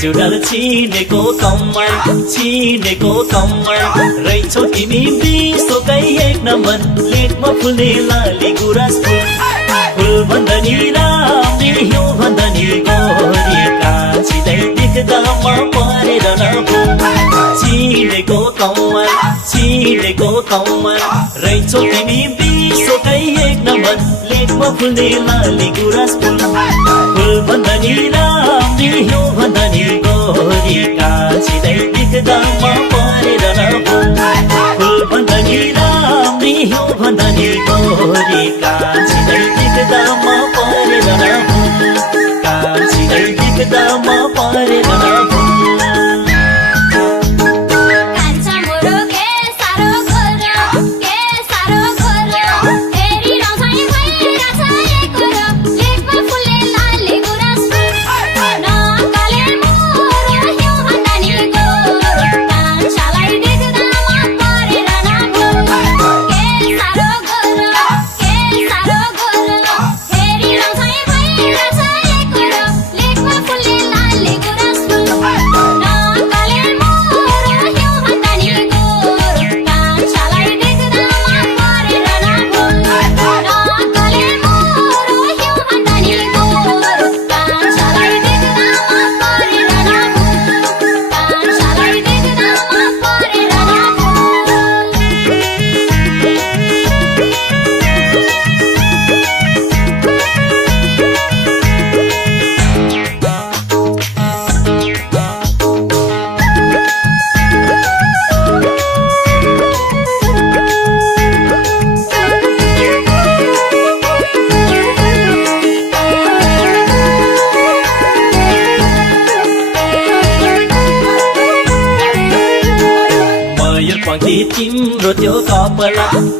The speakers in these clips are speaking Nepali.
जुडल छिनेको कम्मर रहेछौ तिमी विश्वकै एक नम्बर लेखमा फुल्ने लाली गुराँस फुल भन्दा नि राम्री हिउँ भन्दा नि गोरी कान्छीलाई देख्दा म परेर नभुल छिनेको कम्मर रहेछौ तिमी विश्वकै एक नम्बर लेखमा फुल्ने लाली गुराँस फुल भन्दा नि राम्री हिउँ भन्दा नि गोरी कान्छीलाई देख्दा म परेर नभुल भन्दा नि राम्री हिउँ भन्दा नि गोरी कान्छीलाई देख्दा म परेर नभुल कान्छीलाई देख्दा म परेर नभुल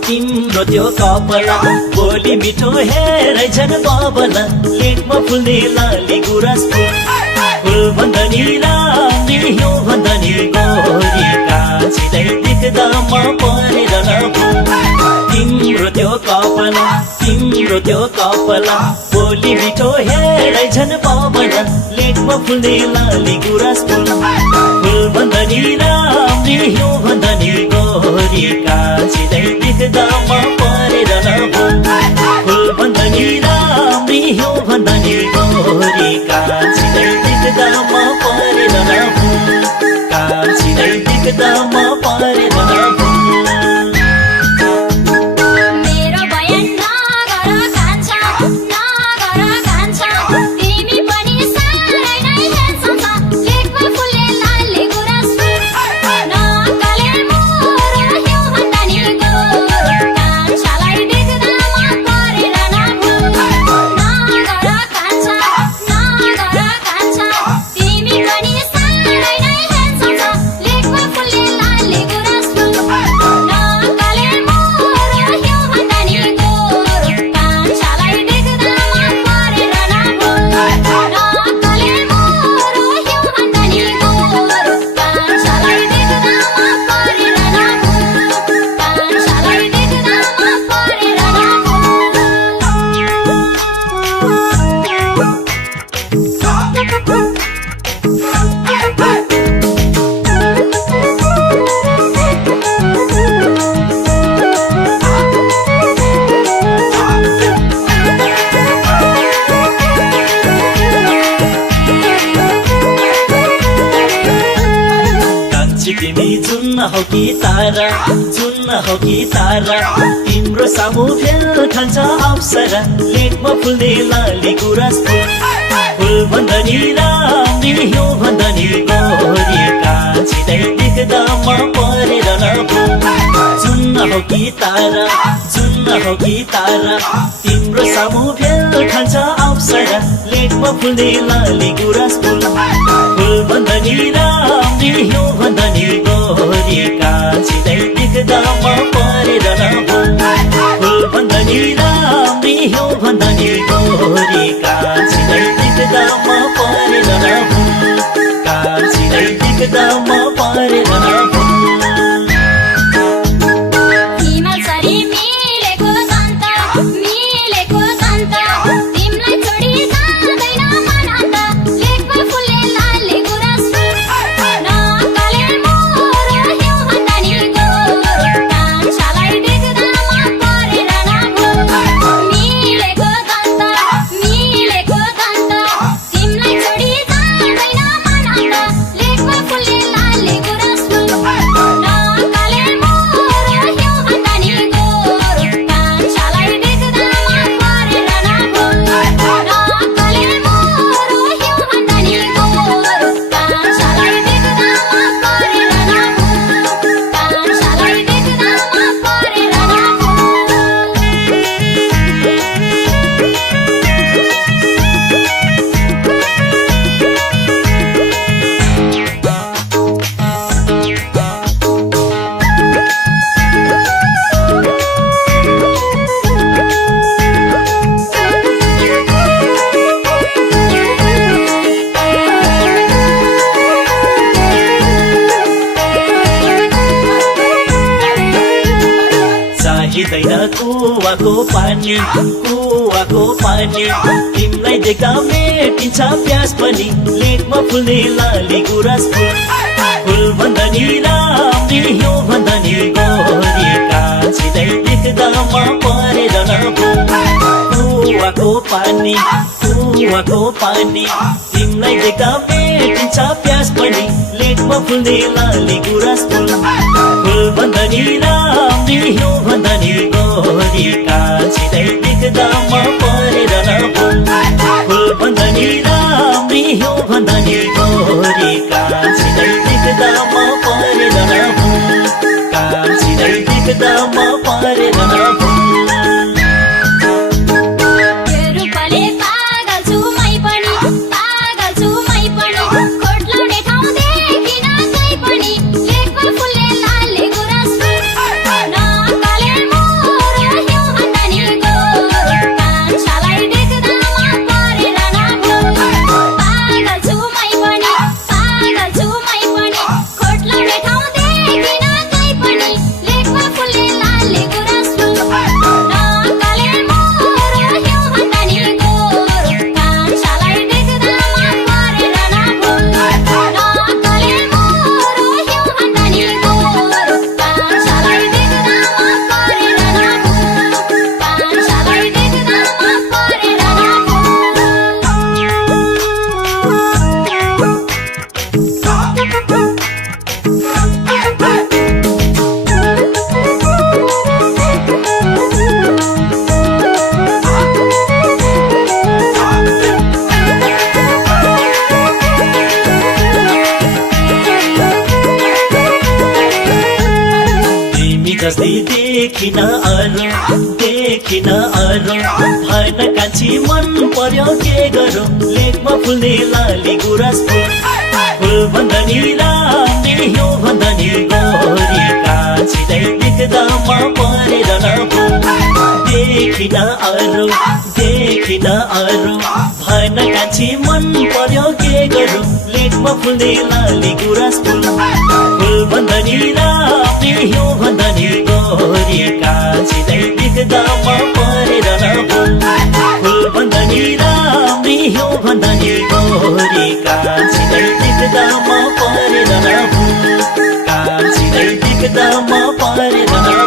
तिम्रो त्यो कपला बोली मिठो हेरै झन् बाबला लेखमा फुल्ने लाली गुराँस फुल भन्दा नि राम्री हिउँ भन्दा नि गोरी कान्छीलाई देख्दा म परेर नभुल तिम्रो त्यो कपला बोली मिठो हेरै झन् बाबला लेखमा फुल्ने लाली गुराँस फुल भन्दा नि राम्री हिउँ भन्दा नि गोरी कान्छीलाई देख्दा म परेर नभुल भन्दा नि राम्री हिउँ भन्दा नि गोरी कान्छीलाई देख्दा म परेर नभुल कान्छीलाई देख्दा म परेर नभुल तिमी जुन्न हौ कि तारा तिम्रो सामु फेल खान्छ अप्सरा लेखमा फुल्ने लाली गुराँस फुल भन्दा नि राम्री हिउँ भन्दा नि गोरी कान्छीलाई देख्दा म परेर नभुल जुन्न हौ कि तारा तिम्रो सामु फेल खान्छ अप्सरा लेखमा फुल्ने लाली गुराँस फुल भन्दा नि राम्री हिउँ भन्दा नि गोरी कान्छीलाई देख्दा म परेर नभुल भन्दा नि राम्री हिउँ भन्दा नि गोरी कान्छीलाई देख्दा म परेर नभुल कान्छीलाई देख्दा म परेर नभुल तिमीलाई छोडी जाँदैन मन अन्त लेखमा फुल्ने लाली गुराँस चाहिँदैन कुवाको पानी तिमीलाई देख्दा मेटिन्छ प्यास पनि लेकमा फुल्ने लाली गुराँस फुल भन्दा नि राम्री हिउँ भन्दा नि गोरी कान्छीलाई देख्दा म परेर कुवाको पानी तिमीलाई देख्दा मेटिन्छ प्यास पनि लेकमा फुल्ने लाली गुराँस फुल भन्दा नि राम्री हिउँ भन्दा नि गोरी कान्छीलाई देख्दा म परेर फुल भन्दा नि राम्री हिउँ भन्दा नि गोरी कान्छीलाई देख्दा म परेर कान्छीलाई देख्दा म परेर जस्तै देखिन अरू भएन कान्छी मन पर्यो के गरौँ लेकमा फुल्ने लाली गुराँस फुल भन्दा नि राम्री हिउँ भन्दा नि गोरी कान्छीलाई देख्दा म परेर देखिन अरू भएन कान्छी मन पर्यो के गरौँ लेकमा फुल्ने लाली गुराँस फुल भन्दा नि राम्री हिउँ भन्दा नि गोरी कान्छीलाई देख्दा म परेर फुल भन्दा नि राम्री हिउँ भन्दा नि गोरी कान्छीलाई देख्दा म परेर कान्छीलाई देख्दा म परेर